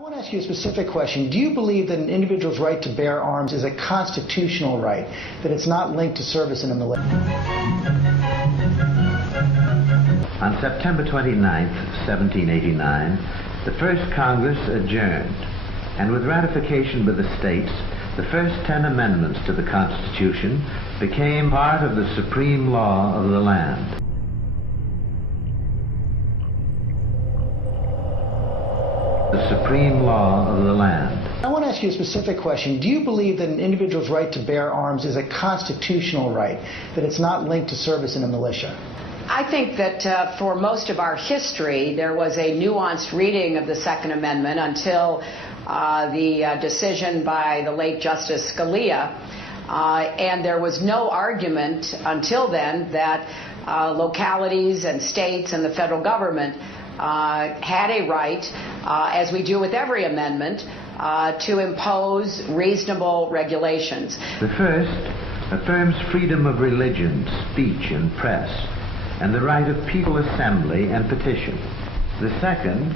I want to ask you a specific question. Do you believe that an individual's right to bear arms is a constitutional right, that it's not linked to service in a militia? On September 29th, 1789, the first Congress adjourned, and with ratification by the states, the first 10 amendments to the Constitution became part of the supreme law of the land. The supreme law of the land. I want to ask you a specific question. Do you believe that an individual's right to bear arms is a constitutional right, that it's not linked to service in a militia? I think that for most of our history, there was a nuanced reading of the Second Amendment until the decision by the late Justice Scalia, and there was no argument until then that localities and states and the federal government had a right, as we do with every amendment, to impose reasonable regulations. The first affirms freedom of religion, speech, and press, and the right of people assembly and petition. The second,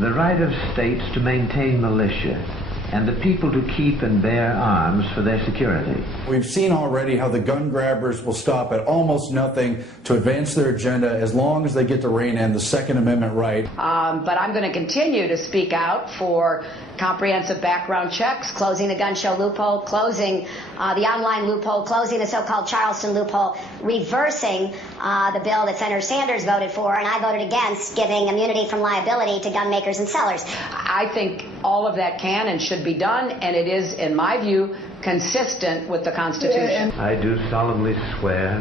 the right of states to maintain militia, and the people to keep and bear arms for their security. We've seen already how the gun grabbers will stop at almost nothing to advance their agenda as long as they get to rein in the Second Amendment right. But I'm going to continue to speak out for comprehensive background checks, closing the gun show loophole, closing the online loophole, closing the so-called Charleston loophole, reversing the bill that Senator Sanders voted for, and I voted against, giving immunity from liability to gun makers and sellers. I think all of that can and should be done, and it is, in my view, consistent with the Constitution. I do solemnly swear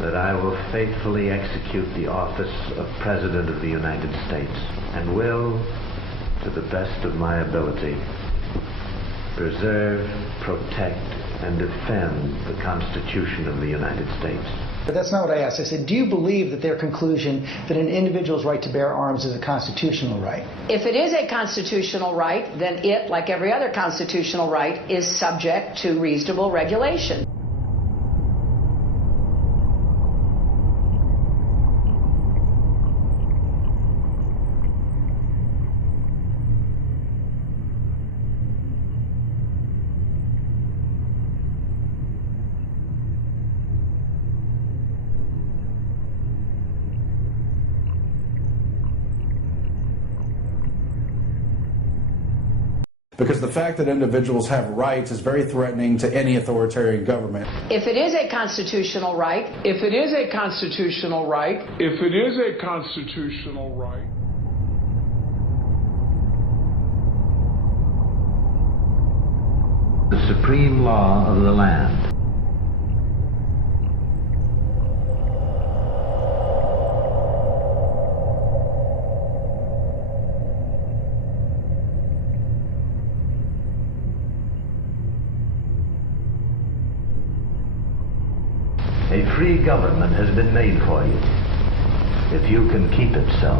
that I will faithfully execute the office of President of the United States, and will, to the best of my ability, preserve, protect, and defend the Constitution of the United States. But that's not what I asked. I said, do you believe that their conclusion that an individual's right to bear arms is a constitutional right? If it is a constitutional right, then it, like every other constitutional right, is subject to reasonable regulation. Because the fact that individuals have rights is very threatening to any authoritarian government. If it is a constitutional right, if it is a constitutional right, if it is a constitutional right, the supreme law of the land. A free government has been made for you, if you can keep it so.